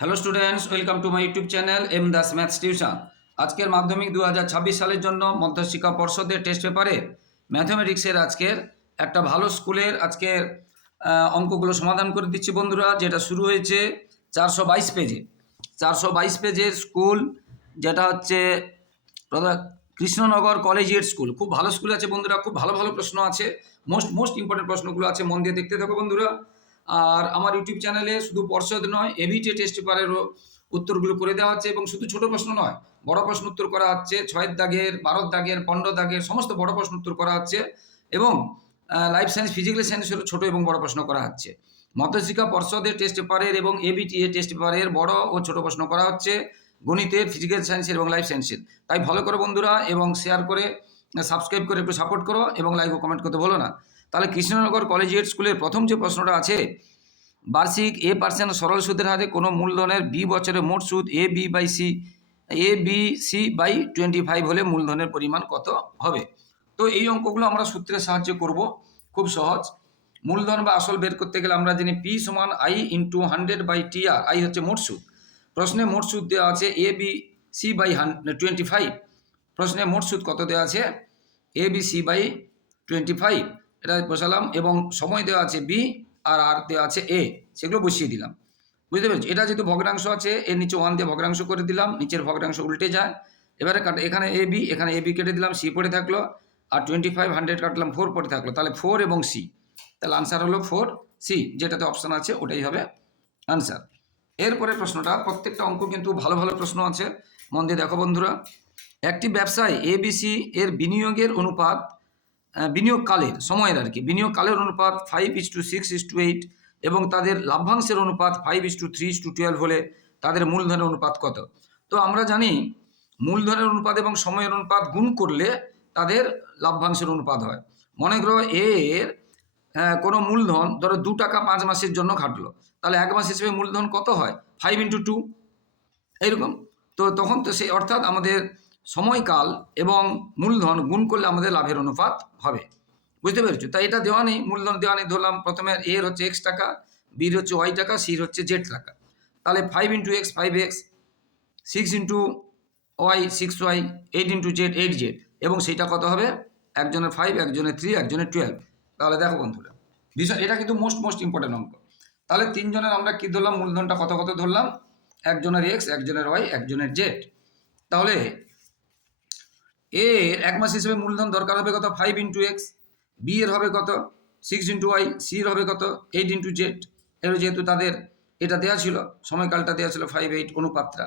Hello students welcome to my YouTube channel M Das maths tuition আজকের মাধ্যমিক দু হাজার ছাব্বিশ সালের জন্য মধ্যশিক্ষা পর্ষদের টেস্ট পেপারে ম্যাথমেটিক্সের আজকের একটা ভালো স্কুলের আজকের অঙ্কগুলো সমাধান করে দিচ্ছি বন্ধুরা, যেটা শুরু হয়েছে চারশো বাইশ পেজে চারশো বাইশ পেজের স্কুল, যেটা হচ্ছে কৃষ্ণনগর কলেজিয়েট স্কুল। খুব ভালো স্কুল আছে বন্ধুরা, খুব ভালো ভালো প্রশ্ন আছে। মোস্ট মোস্ট ইম্পর্টেন্ট প্রশ্নগুলো আছে, মন দিয়ে দেখতে থাকো বন্ধুরা। আর আমার ইউটিউব চ্যানেলে শুধু পর্ষদ নয় এভিটে টেস্ট পেপারেরও উত্তরগুলো করে দেওয়া হচ্ছে এবং শুধু ছোট প্রশ্ন নয়, বড় প্রশ্ন উত্তর করা হচ্ছে ছয়ের দাগের, বারোর দাগের, পনেরো দাগের, সমস্ত বড় প্রশ্ন উত্তর করা হচ্ছে এবং লাইফ সায়েন্স ফিজিক্যাল সায়েন্সের ছোট এবং বড় প্রশ্ন করা হচ্ছে। মধ্যশিক্ষা পর্ষদের টেস্ট পেপারের এবং এবিটিএ টেস্ট পেপারের বড় ও ছোট প্রশ্ন করা হচ্ছে, গণিতের ফিজিক্যাল সায়েন্সের এবং লাইফ সায়েন্সের তাই ভালো করো বন্ধুরা এবং শেয়ার করে সাবস্ক্রাইব করে একটু সাপোর্ট করো এবং লাইক ও কমেন্ট করতে বলো না। তাহলে কৃষ্ণনগর কলেজিয়েট স্কুলের প্রথম যে প্রশ্নটা আছে, বার্ষিক এ পার্সেন্ট সরল সুদের হারে কোনো মূলধনের বি বছরে মোট সুদ A B by C A B C by twenty five হলে মূলধনের পরিমাণ কত হবে? তো এই অঙ্কগুলো আমরা সূত্রের সাহায্যে করব, খুব সহজ। মূলধন বা আসল বের করতে গেলে আমরা জানি পি সমান I into hundred by T R I হচ্ছে মোট সুদ। প্রশ্নে মোট সুদ দেওয়া আছে A B C by twenty five প্রশ্নে মোট সুদ কত দেওয়া আছে? A B C by twenty five এটা বসালাম এবং সময় দেওয়া আছে বি আর আর দেওয়া আছে এ, সেগুলো বসিয়ে দিলাম। বুঝতে পেরেছি? এটা যেহেতু ভগ্নাংশ আছে, এর নিচে ওয়ান দিয়ে ভগ্নাংশ করে দিলাম, নিচের ভগ্নাংশ উল্টে যায়। এবারে কাট, এখানে এ, বি, এখানে এ, বি কেটে দিলাম, সি পড়ে থাকল, আর টোয়েন্টি ফাইভ হান্ড্রেড কাটলাম ফোর পড়ে থাকল। তাহলে ফোর এবং সি তাহলে আনসার হলো ফোর সি যেটাতে অপশান আছে, ওটাই হবে আনসার এরপরে প্রশ্নটা, প্রত্যেকটা অঙ্ক কিন্তু ভালো ভালো প্রশ্ন আছে। মন দিয়ে দেখো বন্ধুরা। একটি ব্যবসায় এবিসি এর বিনিয়োগের অনুপাত বিনিয়োগকালের, সময়ের আর কি বিনিয়োগকালের অনুপাত five is to six is to eight এবং তাদের লাভ্যাংশের অনুপাত five is to three is to twelve হলে তাদের মূলধনের অনুপাত কত? তো আমরা জানি মূলধনের অনুপাত এবং সময়ের অনুপাত গুণ করলে তাদের লাভ্যাংশের অনুপাত হয়। মনে করো এর কোনো মূলধন ধরো দু টাকা পাঁচ মাসের জন্য খাটলো তাহলে এক মাস হিসেবে মূলধন কত হয়? ফাইভ ইন্টু টু এইরকম। তো তখন তো সেই, অর্থাৎ আমাদের সময়কাল এবং মূলধন গুণ করলে আমাদের লাভের অনুপাত হবে। বুঝতে পেরেছ? তাই এটা দেওয়া নেই, মূলধন দেওয়া নেই, ধরলাম প্রথমে এর হচ্ছে এক্স টাকা বির হচ্ছে ওয়াই টাকা সির হচ্ছে জেড টাকা। তাহলে five into X five X six into Y six Y eight into Z eight Z এবং সেইটা কত হবে? একজনের ফাইভ একজনের থ্রি একজনের টুয়েলভ তাহলে দেখো বন্ধুরা, বিষয়, এটা কিন্তু মোস্ট মোস্ট ইম্পর্টেন্ট অঙ্ক। তাহলে তিনজনের আমরা কী ধরলাম? মূলধনটা কত কত ধরলাম? একজনের এক্স একজনের ওয়াই একজনের জেড তাহলে এর এক মাস হিসেবে মূলধন দরকার হবে কত? ফাইভ ইন্টু এক্স বি এর হবে কত? সিক্স ইন্টু ওয়াই সি এর হবে কত? এইট ইন্টু জেড এর যেহেতু তাদের এটা দেওয়া ছিল, সময়কালটা দেওয়া ছিল ফাইভ এইট অনুপাতটা।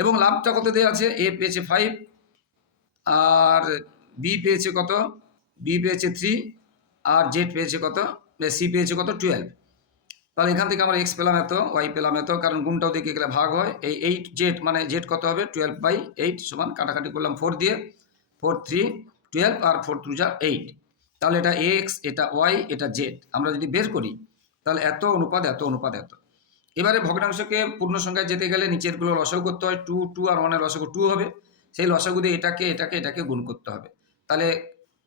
এবং লাভটা কত দেওয়া আছে? এ পেয়েছে ফাইভ আর বি পেয়েছে কত? বি পেয়েছে থ্রি আর জেড পেয়েছে কত? সি পেয়েছে কত? টুয়েলভ তাহলে এখান থেকে আমরা এক্স পেলাম এত ওয়াই পেলাম এত, কারণ গুণটাও দিকে গেলে ভাগ হয়। এই এইট জেড মানে জেড কত হবে? টুয়েলভ বাই এইট সমান কাটাকাটি করলাম ফোর দিয়ে। ফোর থ্রি টুয়েলভ আর ফোর টু যা এইট। তাহলে এটা এক্স, এটা ওয়াই, এটা জেড। আমরা যদি বের করি, তাহলে এত অনুপাত এত অনুপাত, এত। এবারে ভগ্নাংশকে পূর্ণ সংখ্যায় যেতে গেলে নিচেরগুলো লসাগু করতে হয়। টু টু আর ওয়ানের লসাগু টু হবে। সেই লসাগু এটাকে এটাকে এটাকে গুণ করতে হবে। তাহলে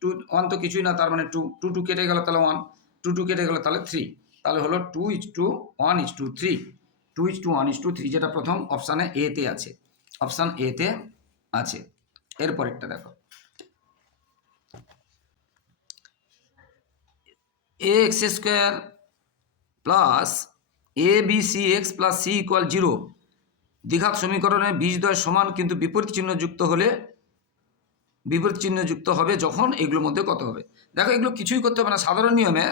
টু, ওয়ান তো কিছুই না, তার মানে টু টু টু কেটে গেল তাহলে ওয়ান। টু টু কেটে গেল তাহলে থ্রি। তাহলে হলো two is to, two one is to. Two is to, two one is to, two প্রথম অপশানে এতে আছে। অপশান এতে আছে। এরপরেরটা দেখো। A X square plus A B C X plus C equal zero দ্বিঘাত সমীকরণে বীজদ্বয় সমান কিন্তু বিপরীত চিহ্ন যুক্ত হলে বিপরীত চিহ্ন যুক্ত হবে যখন এগুলোর মধ্যে কত হবে। দেখো, এগুলো কিছুই করতে হবে না। সাধারণ নিয়মে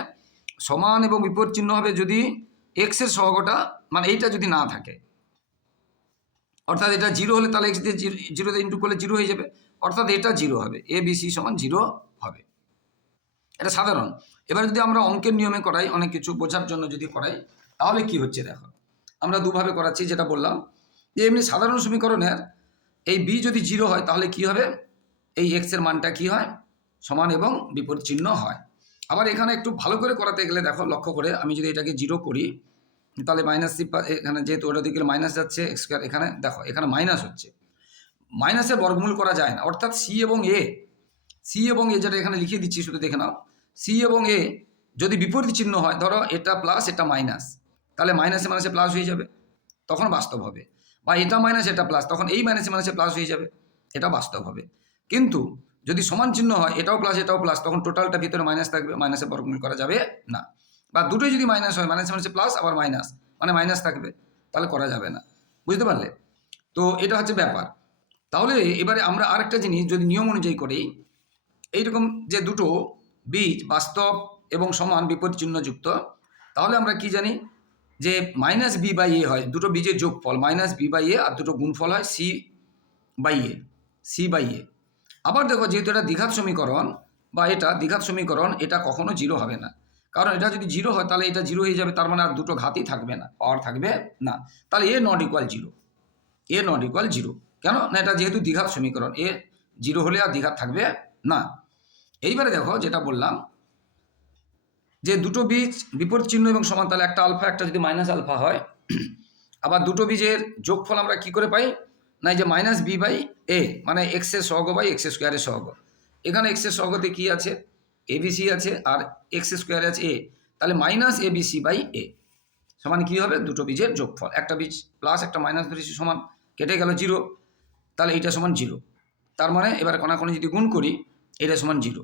সমান এবং বিপরীত চিহ্ন হবে যদি এক্সের সহগটা মানে এইটা যদি না থাকে। অর্থাৎ এটা জিরো হলে তাহলে এক্স দিয়ে জিরোতে ইন্টু করলে জিরো হয়ে যাবে। অর্থাৎ এটা জিরো হবে। এ বি সি সমান জিরো হবে। এটা সাধারণ। এবার যদি আমরা অঙ্কের নিয়মে করাই, অনেক কিছু বোঝার জন্য যদি করাই, তাহলে কি হচ্ছে দেখো? আমরা দুভাবে করাচ্ছি, যেটা বললাম, যে এমনি সাধারণ সমীকরণের এই বি যদি জিরো হয়, তাহলে কি হবে? এই এক্সের মানটা কি হয়? সমান এবং বিপরীত চিহ্ন হয়। আবার এখানে একটু ভালো করে করাতে গেলে দেখো, লক্ষ্য করে আমি যদি এটাকে জিরো করি, তাহলে মাইনাস এখানে যেহেতু ওটা দিকে মাইনাস যাচ্ছে স্কোয়ার এখানে দেখো, এখানে মাইনাস হচ্ছে। মাইনাসে বর্গমূল করা যায় না, অর্থাৎ সি এবং এ সি এবং এ যেটা এখানে লিখে দিচ্ছি, শুধু দেখে নাও। সি এবং এ যদি বিপরীত চিহ্ন হয়, ধরো এটা প্লাস এটা মাইনাস তাহলে মাইনাসে মাইনাসে প্লাস হয়ে যাবে। তখন বাস্তব হবে। বা এটা মাইনাস এটা প্লাস তখন এই মাইনাসে মাইনাসে প্লাস হয়ে যাবে। এটা বাস্তব হবে। কিন্তু যদি সমান চিহ্ন হয়, এটাও প্লাস এটাও প্লাস তখন টোটালটা ভিতরে মাইনাস থাকবে মাইনাসে বর্গমূল করা যাবে না। বা দুটোই যদি মাইনাস হয় মাইনাসে মাইনাসে প্লাস আবার মাইনাস মানে মাইনাস থাকবে, তাহলে করা যাবে না। বুঝতে পারলে? তো এটা হচ্ছে ব্যাপার। তাহলে এবারে আমরা আরেকটা জিনিস যদি নিয়ম অনুযায়ী করি, এইরকম যে দুটো বীজ, বাস্তব এবং সমান বিপরীত চিহ্নযুক্ত তাহলে আমরা কি জানি? যে মাইনাস বি বাই এ হয়, দুটো বীজের যোগফল মাইনাস বি বাই এ আর দুটো গুণফল হয় C by A C by A আবার দেখো, যেহেতু এটা দ্বিঘাত সমীকরণ বা এটা দ্বিঘাত সমীকরণ, এটা কখনো জিরো হবে না। কারণ এটা যদি জিরো হয়, তাহলে এটা জিরো হয়ে যাবে, তার মানে আর দুটো ঘাতই থাকবে না পাওয়ার থাকবে না। তাহলে A not equal zero A not equal zero কেন? না, এটা যেহেতু দ্বিঘাত সমীকরণ এ জিরো হলে আর দ্বিঘাত থাকবে না। এইবারে দেখো যেটা বললাম, যে দুটো বীজ বিপরীত চিহ্ন এবং সমান তাহলে একটা আলফা, একটা যদি মাইনাস আলফা হয়, আবার দুটো বীজের যোগফল আমরা কি করে পাই? না যে মাইনাস বি বাই এ মানে এক্সের সহগ বাই এক্স স্কোয়ারের সহগ। এখানে এক্স এক্সের সহগতে কি আছে? এ এবিসি আছে, আর এক্স স্কোয়ারে আছে এ তাহলে minus A BC by A সমান কী হবে? দুটো বীজের যোগফল। একটা বীজ প্লাস একটা মাইনাস ধরেছি সমান কেটে গেল জিরো তাহলে এইটা সমান জিরো তার মানে এবার কোনাকোনি যদি গুণ করি এটা সমান জিরো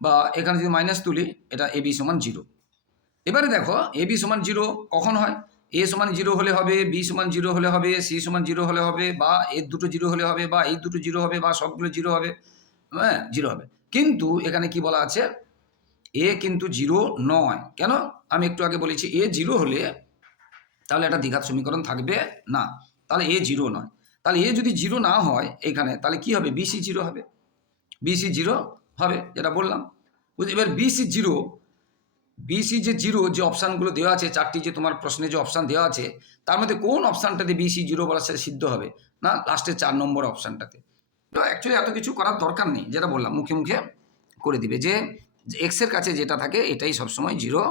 বা এখানে যদি মাইনাস তুলি, এটা এ বি সমান জিরো এবারে দেখো এ বি সমান জিরো কখন হয়? এ সমান জিরো হলে হবে বি সমান জিরো হলে হবে সি সমান জিরো হলে হবে, বা এর দুটো জিরো হলে হবে, বা এই দুটো জিরো হবে, বা সবগুলো জিরো হবে হ্যাঁ জিরো হবে। কিন্তু এখানে কি বলা আছে? এ কিন্তু জিরো নয়। কেন? আমি একটু আগে বলেছি এ জিরো হলে তাহলে একটা দ্বিঘাত সমীকরণ থাকবে না। তাহলে এ জিরো নয়। তাহলে এ যদি জিরো না হয় এখানে, তাহলে কি হবে? বিসি জিরো হবে। বিসি জিরো হবে, যেটা বললাম। বুঝলি? এবার বিসি জিরো বিসি যে জিরো যে অপশানগুলো দেওয়া আছে, চারটি যে তোমার প্রশ্নে যে অপশান দেওয়া আছে, তার মধ্যে কোন অপশানটাতে বিসি জিরো বলার সাথে সিদ্ধ হবে? না লাস্টের চার নম্বর অপশানটাতে তো অ্যাকচুয়ালি এত কিছু করার দরকার নেই, যেটা বললাম, মুখে মুখে করে দিবে যে এক্সের কাছে যেটা থাকে, এটাই সবসময় জিরো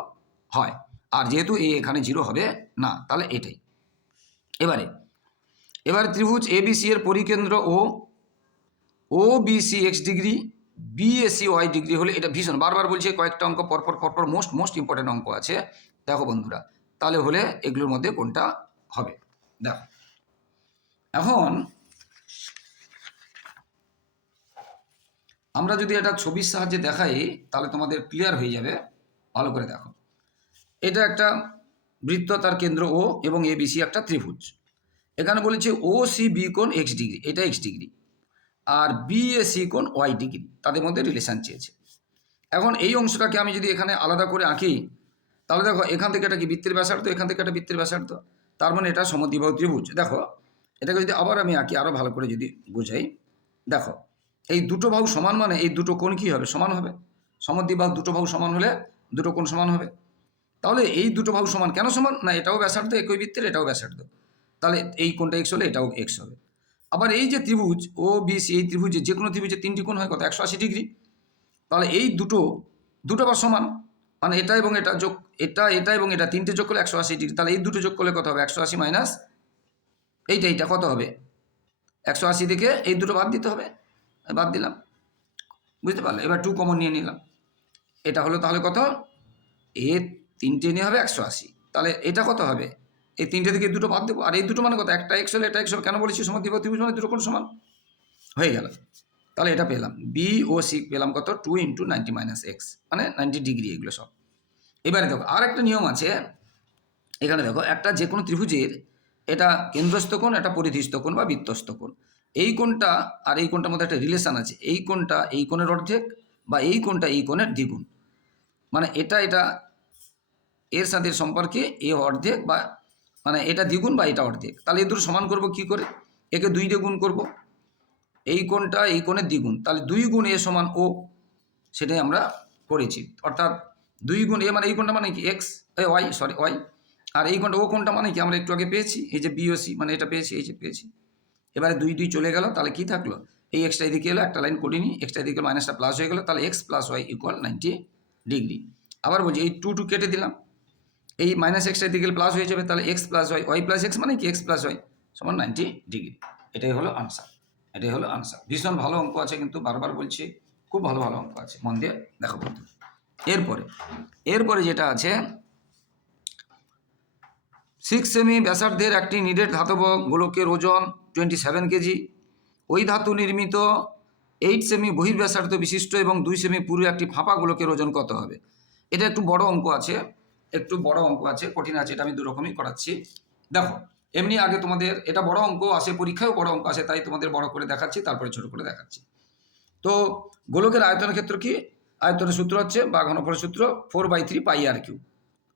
হয়। আর যেহেতু এ এখানে জিরো হবে, না, তাহলে এটাই। এবারে এবারে ত্রিভুজ এবিসি এর পরিকেন্দ্র O O BC X degree BAC Y degree হলে এটা ভীষণ। বারবার বলছে কয়েকটা অঙ্ক, পরপর পরপর মোস্ট মোস্ট ইম্পর্টেন্ট অঙ্ক আছে। দেখো বন্ধুরা, তাহলে হলে এগুলোর মধ্যে কোনটা হবে? দেখো। এখন আমরা যদি এটা ছবির সাহায্যে দেখাই, তাহলে তোমাদের ক্লিয়ার হয়ে যাবে। ভালো করে দেখো। এটা একটা বৃত্ত তার কেন্দ্র ও এবং এ বিসি একটা ত্রিভুজ। এখানে বলেছে ও সি বি কোণ এক্স ডিগ্রি এটা এক্স ডিগ্রি আর বি এ সি কোণ ওয়াই ডিগ্রি তাদের মধ্যে রিলেশান চেয়েছে। এখন এই অংশটাকে আমি যদি এখানে আলাদা করে আঁকি, তাহলে দেখো এখান থেকে একটা কি বৃত্তের ব্যাসার্ধ, এখান থেকে একটা বৃত্তের ব্যাসার্ধ, তার মানে এটা সমদ্বিবাহু ত্রিভুজ। দেখো, এটাকে যদি আবার আমি আঁকি আরও ভালো করে যদি বোঝাই, দেখো, এই দুটো বাহু সমান মানে এই দুটো কোণ কী হবে? সমান হবে। সমদ্বিবাহু দুটো বাহু সমান হলে দুটো কোণ সমান হবে। তাহলে এই দুটো বাহু সমান কেন সমান? না, এটাও ব্যাসার্ধ, একই বৃত্তের, এটাও ব্যাসার্ধ। তাহলে এই কোণটা এক্স হলে এটাও এক্স হবে। আবার এই যে ত্রিভুজ ও বিসি এই ত্রিভুজে যে কোনো ত্রিভুজে তিনটি কোণ হয়, কত? একশো আশি ডিগ্রি। তাহলে এই দুটো দুটো আবার সমান। মানে এটা এবং এটা যোগ, এটা এটা এবং এটা তিনটে যোগ করলে একশো আশি ডিগ্রি। তাহলে এই দুটো যোগ করলে কত হবে? একশো আশি মাইনাস এইটা এইটা কত হবে? একশো আশি থেকে এই দুটো বাদ দিতে হবে। বাদ দিলাম। বুঝতে পারলে? এবার টু কমন নিয়ে নিলাম। এটা হলো তাহলে কত? এ তিনটে নিয়ে হবে একশো আশি। তাহলে এটা কত হবে? এই তিনটে থেকে দুটো বাদ দেবো। আর এই দুটো মানে কথা একটা এক্স এটা এক্স হবে কেন বলেছি? সমান দিব ত্রিভুজ মানে দুটো কোন সমান? হয়ে গেল। তাহলে এটা পেলাম। বি ও সি পেলাম কত? Two into ninety minus x মানে নাইনটি ডিগ্রি এগুলো সব। এবারে দেখো আর একটা নিয়ম আছে। এখানে দেখো, একটা যে কোনো ত্রিভুজের এটা কেন্দ্রস্থ কোণ এটা পরিধিস্থ কোণ বা বৃত্তস্থ কোণ। এই কোণটা আর এই কোণটার মধ্যে একটা রিলেশন আছে। এই কোণটা এই কোণের অর্ধেক বা এই কোণটা এই কোণের দ্বিগুণ। মানে এটা এটা এর সাথে সম্পর্কে এ অর্ধেক বা মানে এটা দ্বিগুণ বা এটা অর্ধেক। তাহলে এই দুটো সমান করব কি করে? একে দুই দিয়ে গুণ করব। এই কোণটা এই কোণের দ্বিগুণ। তাহলে দুই গুণ এ সমান ও সেটাই আমরা করেছি। অর্থাৎ দুই গুণ এ মানে এই কোণটা মানে কি? X y, sorry, y. আর এই কোণটা ও কোণটা মানে কি? আমরা একটু আগে পেয়েছি। এই যে বিওসি মানে এটা পেয়েছি, এই যে পেয়েছি। এবারে দুই দুই চলে গেল। তাহলে কি থাকল? এই এক্সটা এদিকে এলো, একটা লাইন করিনি এক্সটা এদিকে মাইনাসটা প্লাস হয়ে গেলো। তাহলে x plus y equal ninety degree আবার বলছি এই টু টু কেটে দিলাম। এই মাইনাস এক্সটা দিকে প্লাস হয়ে যাবে, তাহলে x plus y y plus x মানে কি? এক্স প্লাস ওয়াই সমান নাইনটি ডিগ্রি এটাই হলো আনসার এটাই হলো আনসার ভীষণ ভালো অঙ্ক আছে কিন্তু বারবার বলছি, খুব ভালো ভালো অঙ্ক আছে। মন দিয়ে দেখো বন্ধু। এরপরে এরপরে যেটা আছে সিক্স সেমি ব্যাসার্ধের একটি নিডের ধাতব গোলকের ওজন টোয়েন্টি সেভেন কেজি ওই ধাতু নির্মিত এইট সেমি বহির্ব্যাসার্ধ বিশিষ্ট এবং দুই সেমি পুরো একটি ফাঁপা গোলকের ওজন কত হবে? এটা একটু বড় অঙ্ক আছে। একটু বড় অঙ্ক আছে, কঠিন আছে, এটা আমি দুরকমই করাচ্ছি। দেখো, এমনি আগে তোমাদের এটা বড় অঙ্ক আসে, পরীক্ষায়ও বড় অঙ্ক আসে, তাই তোমাদের বড় করে দেখাচ্ছি, তারপরে ছোট করে দেখাচ্ছি। তো গোলকের আয়তনের ক্ষেত্র কি? আয়তনের সূত্র হচ্ছে বা ঘনফলের সূত্র four by three pi r cube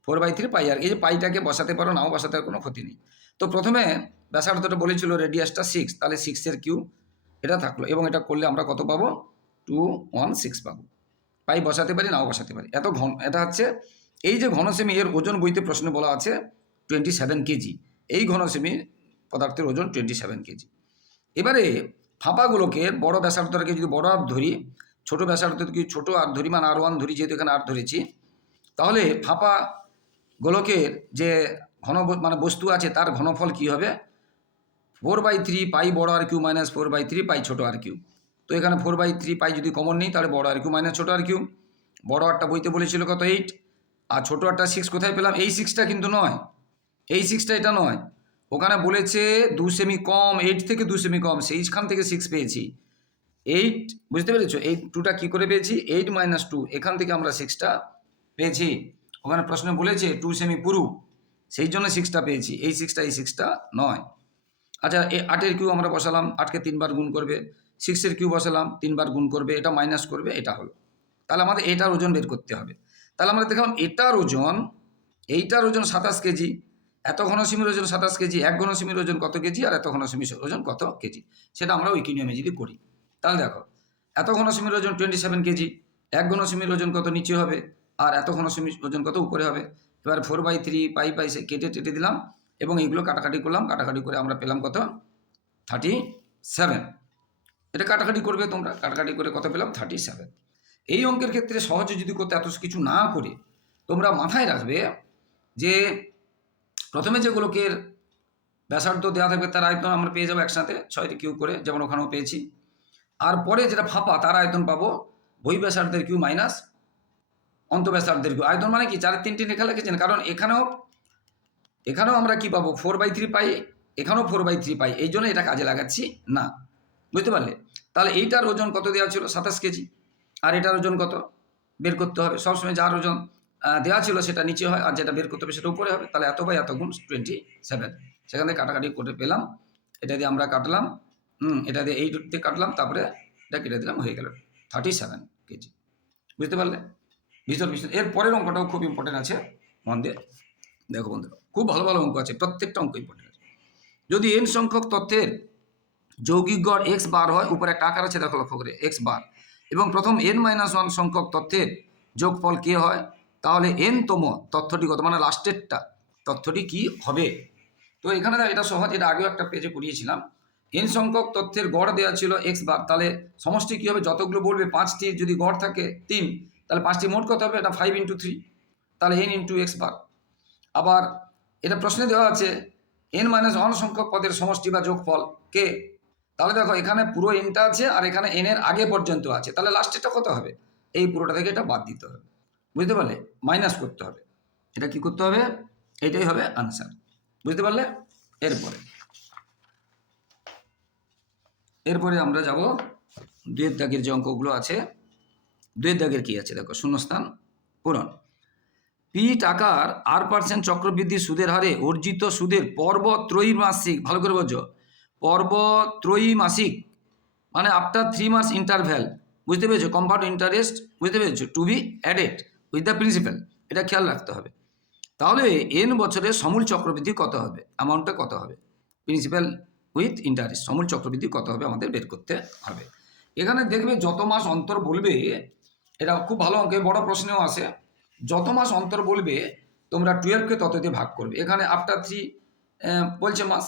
four by three pi r এই যে পাইটাকে বসাতে পারো, নাও বসাতে কোনো ক্ষতি নেই। তো প্রথমে ব্যাসার্ধটা বলেছিল রেডিয়াসটা সিক্স তাহলে সিক্সের কিউ এটা থাকল, এবং এটা করলে আমরা কত পাবো? টু ওয়ান সিক্স পাবো। পাই বসাতে পারি, নাও বসাতে পারি। এত ঘন, এটা হচ্ছে এই যে ঘনসেমি, এর ওজন বইতে প্রশ্নে বলা আছে টোয়েন্টি সেভেন কেজি। এই ঘনসেমি পদার্থের ওজন টোয়েন্টি সেভেন কেজি। এবারে ফাঁপাগুলোকে বড় ব্যাসার্ধটাকে যদি বড় আর ধরি, ছোট ব্যাসার্ধকে ছোট আর ধরি মানে আর ওয়ান ধরি, যেহেতু এখানে আর ধরেছি, তাহলে ফাঁপা গোলকের যে ঘন মানে বস্তু আছে, তার ঘনফল কি হবে? ফোর বাই থ্রি পাই বড় r cube minus four by three pi ছোটো আর কিউ তো এখানে ফোর বাই থ্রি পাই যদি কমন নেই, তাহলে বড় আর কিউ মাইনাস ছোটো আর কিউ বড় আরটা বইতে বলেছিল কত? এইট আর ছোটো আরটা সিক্স কোথায় পেলাম? এই সিক্সটা কিন্তু নয়। এই সিক্সটা এটা নয়। ওখানে বলেছে দু সেমি কম এইট থেকে দু সেমি কম, সেইখান থেকে সিক্স পেয়েছি। এইট বুঝতে পেরেছ? এই টুটা কী করে পেয়েছি? এইট মাইনাস টু এখান থেকে আমরা সিক্সটা পেয়েছি। ওখানে প্রশ্নে বলেছে টু সেমি পুরু, সেই জন্য সিক্সটা পেয়েছি। এই সিক্সটা এই সিক্সটা নয়। আচ্ছা এই আটের কিউ আমরা বসালাম, আটকে তিনবার গুণ করবে। সিক্সের কিউ বসালাম, তিনবার গুণ করবে, এটা মাইনাস করবে, এটা হলো। তাহলে আমাদের এটার ওজন বের করতে হবে। তাহলে আমরা দেখলাম এটার ওজন, এইটার ওজন সাতাশ কেজি, এত ঘনসিমির ওজন সাতাশ কেজি, এক ঘনসিমির ওজন কত কেজি আর এত ঘনসিমির ওজন কত কেজি? সেটা আমরা ওই নিয়মে যদি করি। তাহলে দেখো, এত ঘনসিমির ওজন টোয়েন্টি সেভেন কেজি, এক ঘনসিমির ওজন কত নিচে হবে আর এত ঘনসিমির ওজন কত উপরে হবে? এবার four by three pi pi সে কেটে টেটে দিলাম এবং এইগুলো কাটাকাটি করলাম, কাটাকাটি করে আমরা পেলাম কত? থার্টি সেভেন এটা কাটাকাটি করবে তোমরা, কাটাকাটি করে কত পেলাম? থার্টি সেভেন এই অঙ্কের ক্ষেত্রে সহজে যদি করতে এত কিছু না করে, তোমরা মাথায় রাখবে যে প্রথমে যে গোলকের ব্যাসার্ধ দেওয়া থাকবে, তার আয়তন আমরা পেয়ে যাব একসাথে, ছয়টি কিউ করে, যেমন ওখানেও পেয়েছি। আর পরে যেটা ফাঁপা, তার আয়তন পাবো বই ব্যাসার্ধের কিউ মাইনাস অন্ত ব্যাসার্ধের কিউ আয়তন মানে কি? চারের তিনটি লেখা লিখেছেন। কারণ এখানেও এখানেও আমরা কি পাবো? ফোর বাই থ্রি পাই, এখানেও ফোর বাই থ্রি পাই। এই জন্য এটা কাজে লাগাচ্ছি না। বুঝতে পারলে? তাহলে এইটার ওজন কত দেওয়া ছিল? সাতাশ কেজি। আর এটার ওজন কত? বের করতে হবে। সবসময় যার ওজন দেওয়া ছিল সেটা নিচে হয়, আর যেটা বের করতে হবে সেটা উপরে হবে। তাহলে এত বাই এত গুণ টোয়েন্টি সেভেন সেখান থেকে কাটাকাটি করে পেলাম। এটা দিয়ে আমরা কাটলাম। হুম, এটা দিয়ে এই দিয়ে কাটলাম। তারপরে এটা কেটে দিলাম, হয়ে গেল থার্টি সেভেন কেজি। বুঝতে পারলে? ভিতর ভিতর এর পরের অঙ্কটাও খুব ইম্পর্টেন্ট আছে মন দিয়ে। দেখো বন্ধুরা, খুব ভালো ভালো অঙ্ক আছে। প্রত্যেকটা অঙ্ক ইম্পর্টেন্ট আছে। যদি এন সংখ্যক তথ্যের যৌগিক গড় এক্স বার হয়, উপরে একটা আকার আছে, দেখো লক্ষ্য করে এক্স বার। এবং প্রথম এন মাইনাস ওয়ান সংখ্যক তথ্যের যোগফল কে হয়? তাহলে এন তম তথ্যটি কত? মানে লাস্টেরটা তথ্যটি কি হবে? তো এখানে এটা সহজ, এটা আগেও একটা পেজে করিয়েছিলাম এন সংখ্যক তথ্যের গড় দেওয়া ছিল এক্স বার তাহলে সমষ্টি কী হবে? যতগুলো বলবে, পাঁচটি যদি গড় থাকে তিন, তাহলে পাঁচটি মোট কত হবে? এটা ফাইভ ইন্টু থ্রি তাহলে এন ইন্টু এক্স বার আবার এটা প্রশ্নে দেওয়া আছে এন মাইনাস ওয়ান সংখ্যক পদের সমষ্টি বা যোগফল কে? তাহলে দেখো এখানে পুরো এনটা আছে আর এখানে এন এর আগে পর্যন্ত আছে। তাহলে লাস্টেরটা কত হবে? এই পুরোটা থেকে এটা বাদ দিতে হবে। বুঝতে পারলে? মাইনাস করতে হবে। এটা কি করতে হবে? এটাই হবে আনসার বুঝতে পারলে? এরপরে। এরপরে আমরা যাব। দুয়ের দাগের যে অঙ্কগুলো আছে দুয়ের দাগের কি আছে? দেখো, শূন্যস্থান পূরণ। পি টাকার আর পার্সেন্ট চক্রবৃদ্ধি সুদের হারে অর্জিত সুদের পর্ব ত্রৈমাসিক ভালো করে বোঝো পর্ব ত্রৈমাসিক মানে আফটার থ্রি মাস ইন্টারভ্যাল বুঝতে পেরেছ? কম্পাউন্ড ইন্টারেস্ট বুঝতে পেরেছ? To be added with the principal এটা খেয়াল রাখতে হবে। তাহলে এন বছরে সমূল চক্রবৃদ্ধি কত হবে? অ্যামাউন্টটা কত হবে? প্রিন্সিপাল উইথ ইন্টারেস্ট সমূল চক্রবৃদ্ধি কত হবে? আমাদের বের করতে হবে। এখানে দেখবে যত মাস অন্তর বলবে, এটা খুব ভালো অঙ্কে, বড় প্রশ্নেও আসে। যত মাস অন্তর বলবে, তোমরা টুয়েলভকে তত দিয়ে ভাগ করবে। এখানে আফটার থ্রি বলছে মাস।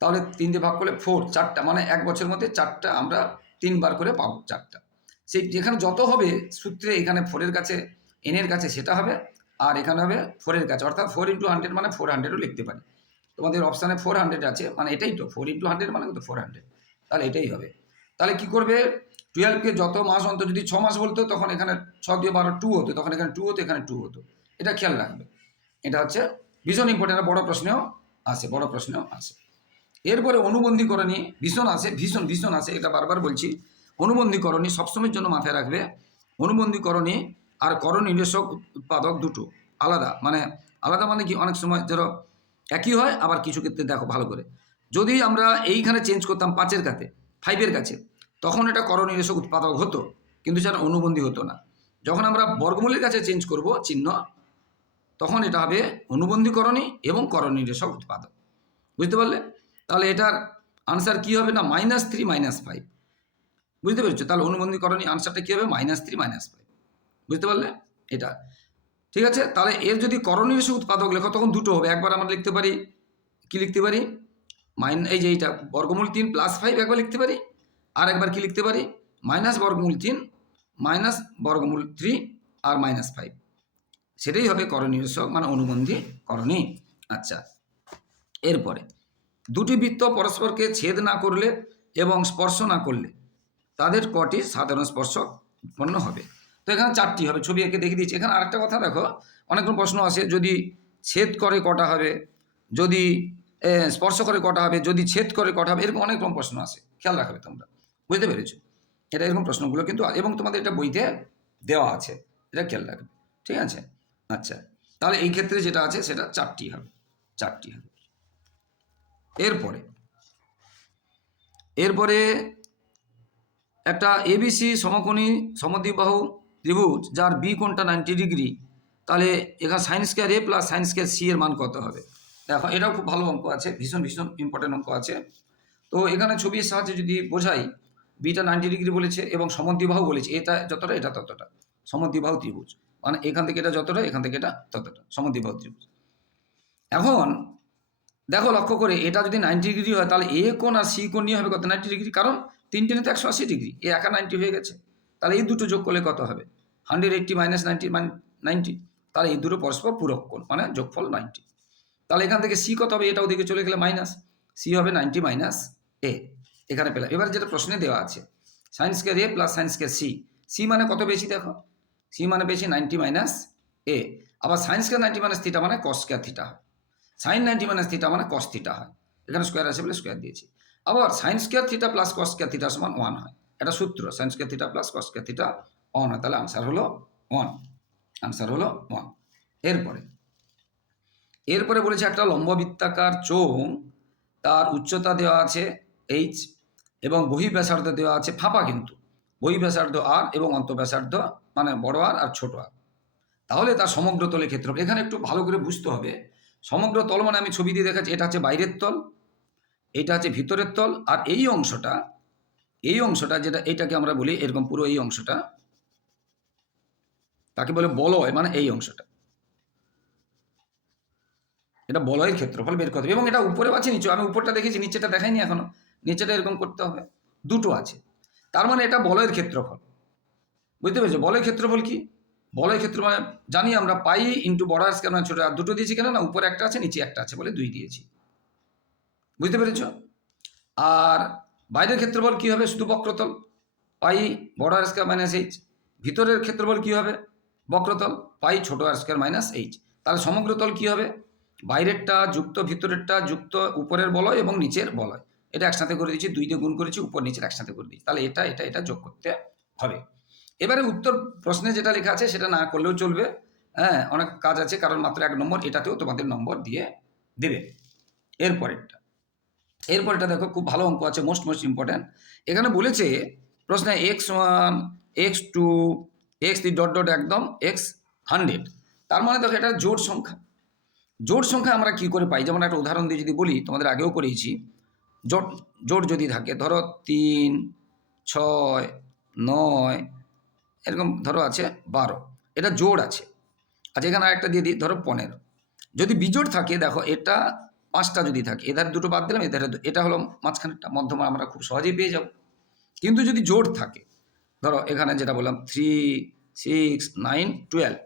তাহলে তিন দিয়ে ভাগ করলে ফোর চারটা মানে এক বছরের মধ্যে চারটা আমরা তিনবার করে পাবো, চারটা। সেই যেখানে যত হবে সূত্রে এখানে ফোরের কাছে এনের কাছে সেটা হবে, আর এখানে হবে ফোরের কাছে, অর্থাৎ ফোর ইন্টু হান্ড্রেড মানে ফোর হান্ড্রেডও লিখতে পারি। তোমাদের অপশানে ফোর হান্ড্রেড আছে মানে এটাই তো ফোর ইন্টু হান্ড্রেড মানে কিন্তু ফোর হান্ড্রেড তাহলে এটাই হবে। তাহলে কি করবে? টুয়েলভকে যত মাস অন্তর যদি ছ মাস বলতো, তখন এখানে ছ দিয়ে বারো টু হতো, তখন এখানে টু হতো, এখানে টু হতো। এটা খেয়াল রাখবে। এটা হচ্ছে ভীষণ ইম্পর্টেন্ট বড় প্রশ্নেও আসে, বড় প্রশ্নেও আসে। এরপরে অনুবন্ধীকরণী ভীষণ আসে, ভীষণ ভীষণ আসে, এটা বারবার বলছি। অনুবন্ধীকরণী সবসময়ের জন্য মাথায় রাখবে। অনুবন্ধীকরণী আর করণ নির্দেশক উৎপাদক দুটো, আলাদা। মানে আলাদা মানে কি? অনেক সময় ধরো একই হয়, আবার কিছু ক্ষেত্রে দেখো ভালো করে। যদি আমরা এইখানে চেঞ্জ করতাম পাঁচের কাছে ফাইভের কাছে, তখন এটা করণ নির্দেশক উৎপাদক হতো, কিন্তু সেটা অনুবন্ধী হতো না। যখন আমরা বর্গমূলের কাছে চেঞ্জ করব চিহ্ন, তখন এটা হবে অনুবন্ধীকরণী এবং করণ নির্দেশক উৎপাদক। বুঝতে পারলে? তাহলে এটার আনসার কি হবে না? মাইনাস থ্রি মাইনাস ফাইভ বুঝতে পেরেছ? তাহলে অনুবন্ধীকরণী আনসারটা কী হবে? মাইনাস থ্রি মাইনাস ফাইভ বুঝতে পারলে? এটা। ঠিক আছে? তাহলে এর যদি করণীয় সে উৎপাদক লেখো, তখন দুটো হবে। একবার আমরা লিখতে পারি, কি লিখতে পারি? মাইন এই যে এইটা, বর্গমূল তিন প্লাস ফাইভ একবার লিখতে পারি। আর একবার কি লিখতে পারি? মাইনাস বর্গমূল তিন মাইনাস বর্গমূল থ্রি আর মাইনাস ফাইভ সেটাই হবে করণীয় মানে অনুবন্ধী করণী আচ্ছা। এরপরে। দুটি বৃত্ত পরস্পরকে ছেদ না করলে এবং স্পর্শ না করলে তাদের কটি সাধারণ স্পর্শ উৎপন্ন হবে। তো এখানে চারটি হবে, ছবি এঁকে দেখিয়ে দিচ্ছি। এখানে আরেকটা কথা দেখো অনেক রকম প্রশ্ন আসে, যদি ছেদ করে কটা হবে, যদি স্পর্শ করে কটা হবে, যদি ছেদ করে কটা হবে, এরকম অনেক রকম প্রশ্ন আসে। খেয়াল রাখবে তোমরা। বুঝতে পেরেছ? এটা এরকম প্রশ্নগুলো কিন্তু এবং তোমাদের এটা বইতে দেওয়া আছে। এটা খেয়াল রাখবে। ঠিক আছে? আচ্ছা। তাহলে এই ক্ষেত্রে যেটা আছে, সেটা চারটি হবে। চারটি হবে। এরপরে এরপরে একটা এবিসি সমকোণী সমদ্বিবাহু ত্রিভুজ, যার বি কোণটা নাইনটি ডিগ্রি তাহলে এখানে sine square A plus sine square C এর মান কত হবে? দেখো, এটাও খুব ভালো অঙ্ক আছে, ভীষণ ভীষণ ইম্পর্টেন্ট অঙ্ক আছে। তো এখানে ছবির সাহায্যে যদি বোঝাই বিটা নাইনটি ডিগ্রি বলেছে এবং সমদ্বিবাহু বলেছে, এটা যতটা, এটা ততটা। সমদ্বিবাহু ত্রিভুজ মানে এখান থেকে এটা যতটা, এখান থেকে এটা ততটা, সমদ্বিবাহু ত্রিভুজ। এখন দেখো লক্ষ্য করে, এটা যদি নাইনটি ডিগ্রি হয়, তাহলে এ কোণ আর সি কোণ নিয়ে হবে কত? নাইনটি ডিগ্রি কারণ তিনটে নিতে একশো আশি ডিগ্রি এ একা নাইনটি হয়ে গেছে। তাহলে এই দুটো যোগ করলে কত হবে? Hundred eighty minus ninety ninety তাহলে এই দুটো পরস্পর পূরক কোণ মানে যোগফল নাইনটি তাহলে এখান থেকে সি কত হবে? এটা ওদিকে চলে গেলে মাইনাস সি হবে নাইনটি মাইনাস এ এখানে পেলাম। এবার যেটা প্রশ্নে দেওয়া আছে sine square A plus sine square C C মানে কত বেশি দেখো? সি মানে বেশি নাইনটি মাইনাস এ আবার sine square ninety minus theta মানে কস স্কোয়ার থিটা হয় সাইন নাইনটি মাইনাস থিটা মানে কস থিটা হয়। এখানে স্কোয়ার আছে বলে স্কোয়ার দিয়েছি। আবার sine square theta plus cos square theta সমান ওয়ান হয়। এটা সূত্র sine square theta plus cos square theta one হয়। তাহলে আনসার হলো ওয়ান আনসার হলো ওয়ান এরপরে এরপরে বলেছে একটা লম্ব বৃত্তাকার চোঙ, তার উচ্চতা দেওয়া আছে এইচ এবং বহি ব্যাসার্ধ দেওয়া আছে ফাঁপা কিন্তু। বহি ব্যাসার্ধ আর এবং অন্ত ব্যাসার্ধ মানে বড় আর আর ছোট আর তাহলে তার সমগ্র তলে ক্ষেত্রফল, এখানে একটু ভালো করে বুঝতে হবে সমগ্র তল মানে আমি ছবি দিয়ে দেখাচ্ছি, এটা হচ্ছে বাইরের তল, এটা হচ্ছে ভিতরের তল, আর এই অংশটা এই অংশটা যেটা এইটাকে আমরা বলি এরকম পুরো এই অংশটা, তাকে বলে বলয় মানে এই অংশটা। এটা বলয়ের ক্ষেত্রফল বের করতে হবে এবং এটা উপরে আছে নিচু আমি উপরটা দেখেছি নিচেটা দেখাইনি এখনও নিচেটা এরকম করতে হবে, দুটো আছে। তার মানে এটা বলয়ের ক্ষেত্রফল, বুঝতে পেরেছ? বলয়ের ক্ষেত্রফল কি? বলয়ের ক্ষেত্র মানে জানি আমরা পাই ইন্টু স্কয়ার মানে ছোট, আর দুটো দিয়েছি কেন না, উপরে একটা আছে, নিচে একটা আছে বলে দুই দিয়েছি। বুঝতে পেরেছ? আর বাইরের ক্ষেত্রফল কী হবে? শুধু বক্রতল। পাই বড় আর স্কয়ার মাইনাস এইচ ভিতরের ক্ষেত্রফল কী হবে? বক্রতল। পাই ছোট আর স্কয়ার মাইনাস এইচ তাহলে সমগ্র তল কী হবে? বাইরেরটা যুক্ত, ভিতরেরটা যুক্ত, উপরের বলয় এবং নিচের বলয়। এটা একসাথে করে দিচ্ছি দুই দিয়ে গুণ করেছি, উপর নিচের একসাথে করে দিচ্ছি তাহলে এটা এটা এটা যোগ করতে হবে। এবারে উত্তর প্রশ্নে যেটা লেখা আছে সেটা না করলেও চলবে। হ্যাঁ অনেক কাজ আছে, কারণ মাত্র এক নম্বর, এটাতেও তোমাদের নম্বর দিয়ে দেবে। এরপরেরটা এরপরেটা দেখো, খুব ভালো অঙ্ক আছে মোস্ট মোস্ট ইম্পর্ট্যান্ট এখানে বলেছে, প্রশ্নে x one x two x three dot dot একদম এক্স হান্ড্রেড তার মানে দেখো, এটা জোট সংখ্যা। জোট সংখ্যা আমরা কি করে পাই? যেমন একটা উদাহরণ দিয়ে যদি বলি, তোমাদের আগেও করেছি জোট জোট যদি থাকে, ধরো তিন, ছয়, নয় এরকম ধরো আছে বারো। এটা জোড় আছে। আচ্ছা এখানে আরেকটা দিয়ে দিই, ধরো পনেরো। যদি বিজোড় থাকে, দেখো, এটা পাঁচটা যদি থাকে, এধারে দুটো বাদ দিলাম, এধারে এটা হলো মাঝখানেরটা, মধ্যমা আমরা খুব সহজেই পেয়ে যাব। কিন্তু যদি জোড় থাকে, ধরো, এখানে যেটা বললাম থ্রি সিক্স নাইন টুয়েলভ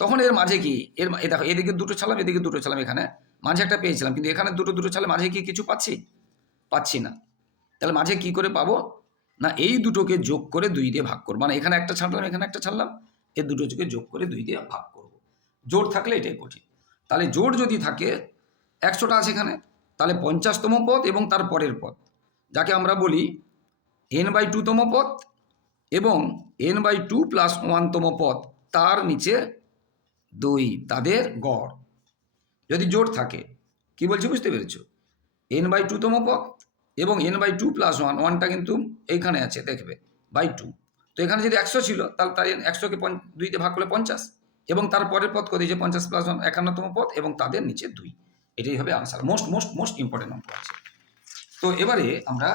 তখন এর মাঝে কি, এর দেখো, এদিকে দুটো ছালাম এদিকে দুটো ছালাম এখানে মাঝে একটা পেয়েছিলাম, কিন্তু এখানে দুটো দুটো ছালে মাঝে কি কিছু পাচ্ছি? পাচ্ছি না। তাহলে মাঝে কি করে পাবো? না, এই দুটোকে যোগ করে দুই দিয়ে ভাগ করব। মানে এখানে একটা ছাড়লাম, এখানে একটা ছাড়লাম, এই দুটোকে যোগ করে দুই দিয়ে ভাগ করব। জোর থাকলে এটাই কঠিন। তাহলে জোড় যদি থাকে, একশোটা আছে এখানে, তাহলে পঞ্চাশতম পদ এবং তার পরের পদ। যাকে আমরা বলি এন বাই টুতম পদ এবং এন বাই টু প্লাস ওয়ানতম পদ, তার নিচে দুই, তাদের গড়। যদি জোড় থাকে, কি বলছি বুঝতে পেরেছ? এন বাই টুতম পদ এবং n by two plus one ওয়ানটা কিন্তু এইখানে আছে, দেখবে বাই টু তো এখানে যদি একশো ছিল, তাহলে তার একশোকে দুইতে ভাগ করলে পঞ্চাশ। এবং তার পরের পদ কত? যে পঞ্চাশ প্লাস ওয়ান একান্নতম পথ এবং তাদের নিচে দুই। এটাই হবে answer most most most important অঙ্ক আছে। তো এবারে আমরা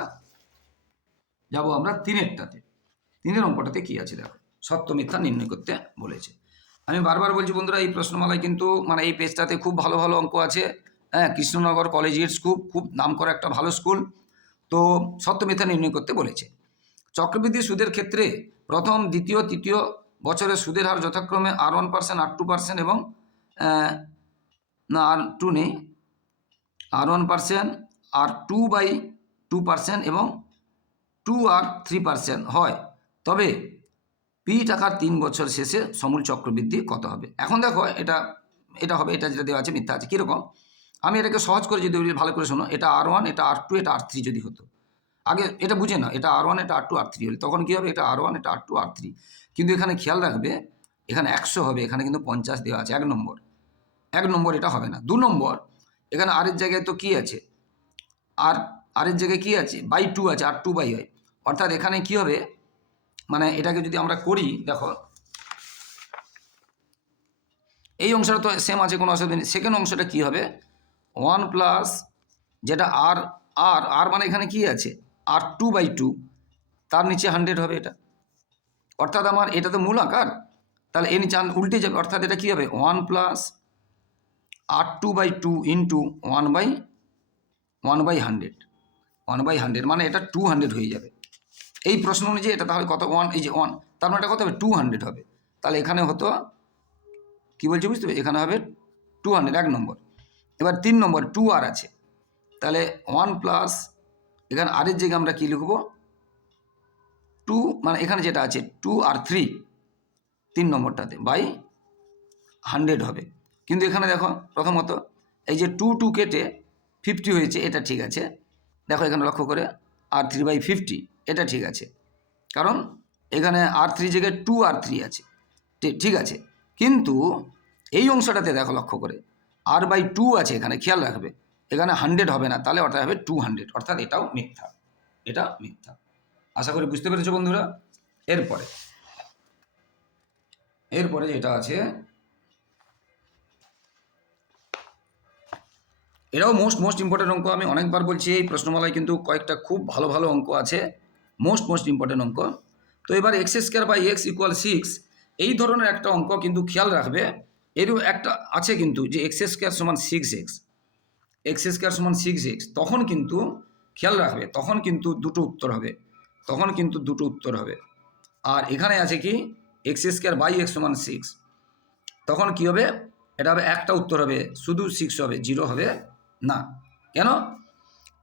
যাব আমরা তিনেরটাতে। তিনের অঙ্কটাতে কি আছে দেখো? সত্য, মিথ্যা নির্ণয় করতে বলেছে। আমি বারবার বলছি বন্ধুরা, এই প্রশ্নমালায় কিন্তু মানে এই পেজটাতে খুব ভালো ভালো অঙ্ক আছে। হ্যাঁ কৃষ্ণনগর কলেজ ইটস খুব খুব নাম করা একটা ভালো স্কুল তো সত্য মিথ্যা নির্ণয় করতে বলেছে। চক্রবৃদ্ধি সুদের ক্ষেত্রে প্রথম, দ্বিতীয়, তৃতীয় বছরের সুদের হার যথাক্রমে r one percent, r two percent এবং না, আর টু নেই। R one percent, r two by two percent এবং টু আর থ্রি পার্সেন্ট হয়। তবে পি টাকার তিন বছর শেষে সমূল চক্রবৃদ্ধি কত হবে? এখন দেখো এটা এটা হবে, এটা যেটা দেওয়া আছে মিথ্যা আছে। কীরকম? আমি এটাকে সহজ করে যদি বলি, ভালো করে শোনো এটা আর ওয়ান এটা আর টু এটা আর থ্রি যদি হতো। আগে এটা বুঝে না এটা আর ওয়ান এটা আর টু আর থ্রি হলে তখন কী হবে? এটা আর ওয়ান এটা আর টু আর থ্রি কিন্তু এখানে খেয়াল রাখবে এখানে একশো হবে এখানে কিন্তু পঞ্চাশ দেওয়া আছে এক নম্বর। এক নম্বর এটা হবে না। দু নম্বর এখানে আরের জায়গায় তো কী আছে? আর আরের জায়গায় কী আছে? বাই টু আছে আর টু বাই হয় অর্থাৎ এখানে কী হবে? মানে এটাকে যদি আমরা করি দেখো। এই অংশটা তো সেম আছে কোনো অসুবিধা নেই। সেকেন্ড অংশটা কী হবে? ওয়ান প্লাস যেটা আর আর আর মানে এখানে কি আছে? R two by two. তার নিচে হান্ড্রেড হবে এটা। অর্থাৎ আমার এটা তো মূল আকার। তাহলে এর নিচে উল্টে যাবে। অর্থাৎ এটা কী হবে? One plus r two by two into one by one by hundred. One by hundred মানে এটা টু হান্ড্রেড হয়ে যাবে। এই প্রশ্ন অনুযায়ী এটা তাহলে কত? ওয়ান, এই যে ওয়ান, তার মানে এটা কত হবে? টু হান্ড্রেড হবে। তাহলে এখানে হতো, কী বলছি বুঝতে পারছি এখানে হবে টু হান্ড্রেড, এক নম্বর। এবার তিন নম্বর টু আর আছে। তাহলে ওয়ান প্লাস এখানে আরের জায়গায় আমরা কী লিখব? টু মানে এখানে যেটা আছে টু আর থ্রি তিন নম্বরটাতে বাই হান্ড্রেড হবে। কিন্তু এখানে দেখো প্রথমত, এই যে টু টু কেটে ফিফটি হয়েছে, এটা ঠিক আছে। দেখো এখানে লক্ষ্য করে আর থ্রি বাই ফিফটি এটা ঠিক আছে। কারণ এখানে আর থ্রি জায়গায় টু আর থ্রি আছে। ঠিক- আছে। কিন্তু এই অংশটাতে দেখো লক্ষ্য করে আর বাই টু আছে এখানে, খেয়াল রাখবে। এখানে হান্ড্রেড হবে না, তাহলে ওটা হবে টু হান্ড্রেড অর্থাৎ এটাও মিথ্যা। এটা মিথ্যা। আশা করি বুঝতে পেরেছ বন্ধুরা? এরপরে এরপরে যেটা আছে এটাও মোস্ট মোস্ট ইম্পর্টেন্ট অঙ্ক, আমি অনেকবার বলছি, এই প্রশ্নমালায় কিন্তু কয়েকটা খুব ভালো ভালো অঙ্ক আছে। মোস্ট মোস্ট ইম্পর্টেন্ট অঙ্ক। তো এবার x square by x equal six এই ধরনের একটা অঙ্ক কিন্তু খেয়াল রাখবে। এরও একটা আছে কিন্তু যে এক্স স্কোয়ার সমান সিক্স এক্স এক্স স্কোয়ার সমান সিক্স এক্স তখন কিন্তু খেয়াল রাখবে, তখন কিন্তু দুটো উত্তর হবে, তখন কিন্তু দুটো উত্তর হবে। আর এখানে আছে কি এক্স স্কোয়ার বাই এক্স সমান সিক্স তখন কি হবে, এটা হবে একটা উত্তর হবে, শুধু সিক্স হবে জিরো হবে না। কেন?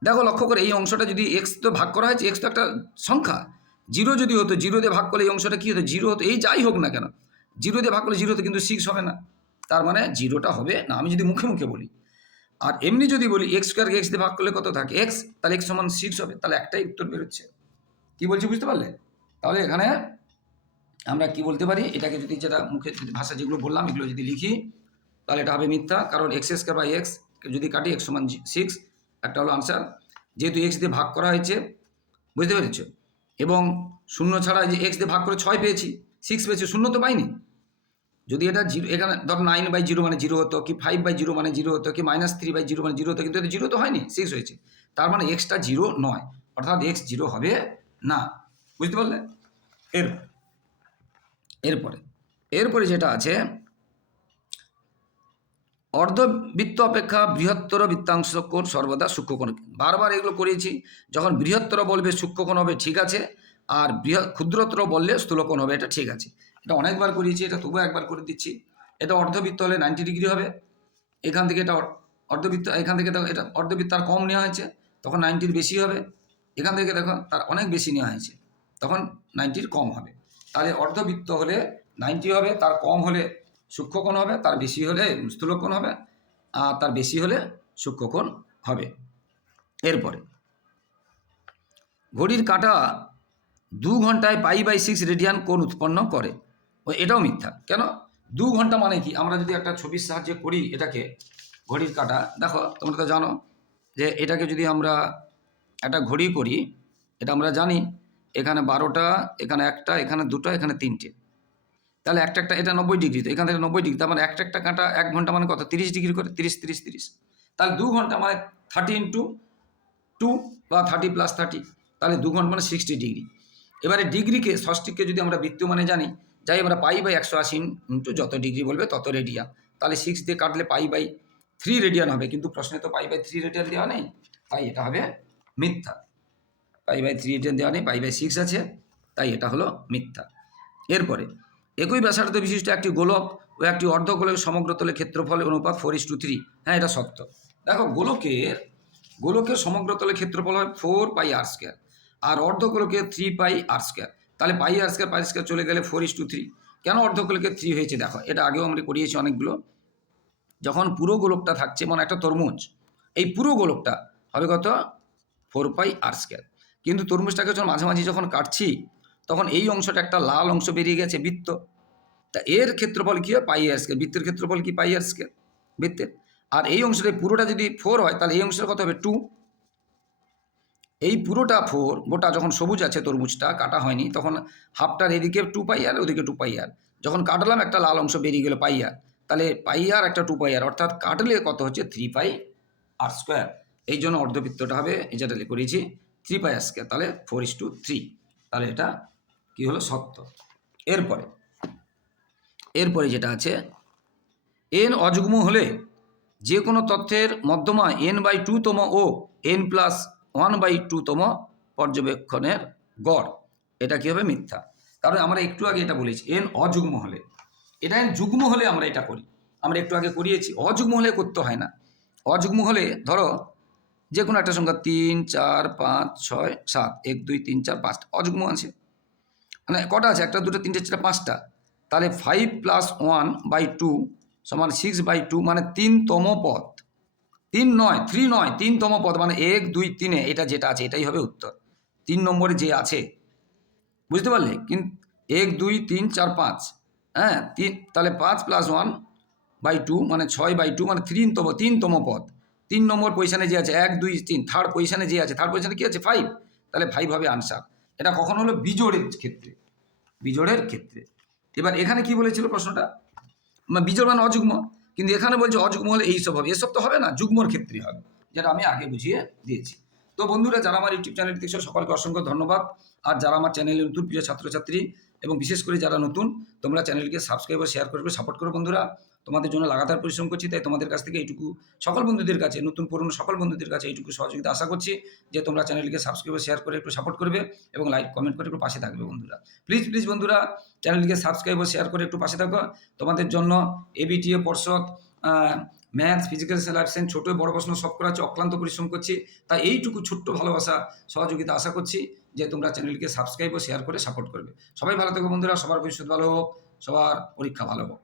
দেখো লক্ষ্য করে এই অংশটা যদি এক্স তো ভাগ করা হয়েছে এক্স তো একটা সংখ্যা জিরো যদি হতো জিরো দিয়ে ভাগ করলে এই অংশটা কী হতো জিরো হতো, এই যাই হোক না কেন জিরো দিয়ে ভাগ করলে জিরো হতো কিন্তু সিক্স হবে না। তার মানে জিরোটা হবে না, আমি যদি মুখে মুখে বলি। আর এমনি যদি বলি এক্স স্কোয়ারকে এক্স দিয়ে ভাগ করলে কত থাকে? এক্স তাহলে এক্স সমান সিক্স হবে, তাহলে একটাই উত্তর বেরোচ্ছে। কী বলছি বুঝতে পারলে? তাহলে এখানে আমরা কি বলতে পারি? এটাকে যদি যেটা মুখে যদি ভাষা যেগুলো বললাম, এগুলো যদি লিখি, তাহলে এটা হবে মিথ্যা, কারণ এক্স স্কোয়ার বাই এক্স যদি কাটি এক্স সমান সিক্স একটা হলো আনসার যেহেতু এক্স দিয়ে ভাগ করা হয়েছে, বুঝতে পেরেছ? এবং শূন্য ছাড়া যে এক্স দিয়ে ভাগ করে ছয় পেয়েছি সিক্স পেয়েছি, শূন্য তো পাইনি। যদি এটা জিরো, এখানে ধর নাইন বাই জিরো মানে জিরো হতো, কি ফাইভ বাই জিরো মানে জিরো হতো, কি মাইনাস থ্রি বাই জিরো মানে জিরো হতো, কিন্তু এটা জিরো তো হয়নি সিক্স হয়েছে। তার মানে এক্সটা জিরো নয়, অর্থাৎ এক্স জিরো হবে না। বুঝতে পারলে? এর এরপরে এরপরে যেটা আছে, অর্ধবৃত্ত অপেক্ষা বৃহত্তর বৃত্তাংশ কোণ সর্বদা সূক্ষ্মকোণ। বারবার এগুলো করিয়েছি, যখন বৃহত্তর বলবে সূক্ষ্মকোণ হবে, ঠিক আছে, আর বৃহৎ ক্ষুদ্রতর বললে স্থূলকোণ হবে, এটা ঠিক আছে। এটা অনেকবার করিয়েছি, এটা তবুও একবার করে দিচ্ছি। এটা অর্ধবৃত্ত হলে নাইনটি ডিগ্রি হবে। এখান থেকে এটা অর- অর্ধবৃত্ত, এখান থেকে দেখো, এটা অর্ধবৃত্ত আর কম নেওয়া হয়েছে, তখন নাইনটির বেশি হবে। এখান থেকে দেখো, তার অনেক বেশি নেওয়া হয়েছে, তখন নাইনটির কম হবে। তাহলে অর্ধবৃত্ত হলে নাইনটি হবে, তার কম হলে সূক্ষ্মকোণ হবে, তার বেশি হলে স্থূলকোণ হবে, আর তার বেশি হলে সূক্ষ্মকোণ হবে। এরপরে, ঘড়ির কাঁটা দু ঘন্টায় পাই বাই সিক্স রেডিয়ান কোণ উৎপন্ন করে। ও এটাও মিথ্যা। কেন? দু ঘণ্টা মানে কি? আমরা যদি একটা ছবির সাহায্যে করি এটাকে, ঘড়ির কাঁটা, দেখো তোমরা তো জানো যে এটাকে যদি আমরা একটা ঘড়ি করি, এটা আমরা জানি এখানে বারোটা, এখানে একটা, এখানে দুটো, এখানে তিনটে। তাহলে একটা একটা, এটা নব্বই ডিগ্রি, তো এখান থেকে নব্বই ডিগ্রি, তার মানে একটা একটা কাঁটা এক ঘণ্টা মানে কত? তিরিশ ডিগ্রি করে, তিরিশ তিরিশ তিরিশ। তাহলে দু ঘণ্টা মানে থার্টি ইন্টু টু বা থার্টি প্লাস থার্টি তাহলে দু ঘণ্টা মানে সিক্সটি ডিগ্রি। এবারে ডিগ্রিকে, ষষ্ঠীকে যদি আমরা বৃত্তীয় মানে জানি যাই আমরা পাই বাই একশো আশি ইন্টু যত ডিগ্রি বলবে তত রেডিয়ান তাহলে সিক্স দিয়ে কাটলে পাই বাই থ্রি রেডিয়ান হবে, কিন্তু প্রশ্নে তো পাই বাই থ্রি রেডিয়ান দেওয়া নেই, তাই এটা হবে মিথ্যা। পাই বাই থ্রি রেডিয়ান দেওয়া নেই, পাই বাই সিক্স আছে, তাই এটা হলো মিথ্যা। এরপরে, একই ব্যাসার্ধ বিশিষ্ট একটি গোলক ও একটি অর্ধগোলকের সমগ্র তলে ক্ষেত্রফলের অনুপাত ফোর ইস টু থ্রি হ্যাঁ এটা সত্য। দেখো, গোলকের গোলকের সমগ্র তলে ক্ষেত্রফল হয় ফোর পাই আর স্কোয়ার আর অর্ধগোলকের থ্রি পাই আর স্কোয়ার তাহলে পাই আর স্কোয়ার পাই স্কোয়ার চলে গেলে ফোর ইস টু থ্রি কেন অর্ধগোলকের থ্রি হয়েছে? দেখো, এটা আগেও আমরা করিয়েছি অনেকগুলো। যখন পুরো গোলকটা থাকছে মানে একটা তরমুজ, এই পুরো গোলকটা হবে কত? ফোর পাই আর স্কোয়ার কিন্তু তরমুজটাকে যখন মাঝামাঝি যখন কাটছি, তখন এই অংশটা একটা লাল অংশ বেরিয়ে গেছে বৃত্ত। তা এর ক্ষেত্রফল কী হয়? পাই আর স্কোয়ার বৃত্তের ক্ষেত্রফল কি? পাই আর স্কোয়ার বৃত্তের। আর এই অংশটা পুরোটা যদি ফোর হয়, তাহলে এই অংশের কত হবে? টু এই পুরোটা ফোর, গোটা যখন সবুজ আছে, তরমুজটা কাটা হয়নি, তখন হাফটার এদিকে টু পাই আর ওদিকে টু পাই আর যখন কাটলাম, একটা লাল অংশ বেরিয়ে গেল পাই আর তাহলে পাই আর একটা টু পাই আর অর্থাৎ কাটলে কত হচ্ছে? থ্রি পাই আর স্কোয়ার এই জন্য অর্ধবৃত্তটা হবে যেটা করেছি থ্রি পাই আর স্কোয়ার তাহলে ফোর ইস টু থ্রি তাহলে এটা কি হলো? সত্য। এরপরে এরপরে যেটা আছে এন অযুগ্ম হলে যে কোনো তথ্যের মধ্যমা এন বাই টু তম ও এন প্লাস ওয়ান বাই টুতম পর্যবেক্ষণের গড়। এটা কী হবে? মিথ্যা। কারণ আমরা একটু আগে এটা বলেছি, এন অযুগ্ম হলে। এটা এন যুগ্ম হলে আমরা এটা করি। আমরা একটু আগে করিয়েছি, অযুগ্ম হলে করতে হয় না। অযুগ্ম হলে ধরো যে কোনো একটা সংখ্যা তিন, চার, পাঁচ, ছয়, সাত, এক, দুই, তিন, চার পাঁচটা অযুগ্ম আছে। মানে কটা আছে? একটা, দুটো, তিনটে, চারটা, পাঁচটা। তাহলে five plus one by two সমান সিক্স বাই টু মানে তিনতম পদ। তিন নয়, থ্রি নয়, তিনতম পদ মানে এক, দুই, তিনে, এটা যেটা আছে, এটাই হবে উত্তর। তিন নম্বরে যে আছে, বুঝতে পারলে? কিন্তু এক, দুই, তিন, চার, পাঁচ। হ্যাঁ তিন তাহলে পাঁচ প্লাস ওয়ান বাই টু মানে ছয় বাই টু মানে তিনতম তিনতম পদ। তিন নম্বর পজিশানে যে আছে, এক, দুই, তিন। থার্ড পজিশানে যে আছে থার্ড পজিশানে কী আছে? ফাইভ তাহলে ফাইভ হবে আনসার এটা কখন হলো? বিজোড়ের ক্ষেত্রে। বিজোড়ের ক্ষেত্রে। এবার এখানে কি বলেছিল প্রশ্নটা? বিজোড় মানে অযুগ্ম। কিন্তু এখানে বলছে অযুগ্ম হলে এইসব হবে। এসব তো হবে না, যুগ্মর ক্ষেত্রে হবে, যেটা আমি আগে বুঝিয়ে দিয়েছি। তো বন্ধুরা, যারা আমার ইউটিউব চ্যানেল দেখছ, সকলকে অসংখ্য ধন্যবাদ। আর যারা আমার চ্যানেলে নতুন, প্রিয় ছাত্রছাত্রী, এবং বিশেষ করে যারা নতুন, তোমরা চ্যানেলকে সাবস্ক্রাইব ও শেয়ার করবে সাপোর্ট করো বন্ধুরা। তোমাদের জন্য লাগাতার পরিশ্রম করছি, তাই তোমাদের কাছ থেকে এইটুকু সকল বন্ধুদের কাছে, নতুন পুরনো সকল বন্ধুদের কাছে এইটুকু সহযোগিতা আশা করছি যে তোমরা চ্যানেলকে সাবস্ক্রাইব শেয়ার করে একটু সাপোর্ট করবে এবং লাইক কমেন্ট করে একটু পাশে থাকবে বন্ধুরা। প্লিজ প্লিজ বন্ধুরা, চ্যানেলকে সাবস্ক্রাইব শেয়ার করে একটু পাশে থাকো। তোমাদের জন্য এবিটিএ পর্ষদ ম্যাথ ফিজিক্যাল সায়েন্স ছোটো, বড় প্রশ্ন সব করা হচ্ছে অক্লান্ত পরিশ্রম করছি, তাই এইটুকু ছোট্ট ভালোবাসা, সহযোগিতা আশা করছি যে তোমরা চ্যানেলকে সাবস্ক্রাইব ও শেয়ার করে সাপোর্ট করবে। সবাই ভালো থেকো বন্ধুরা, সবার ভবিষ্যৎ ভালো হোক, সবার পরীক্ষা ভালো হোক।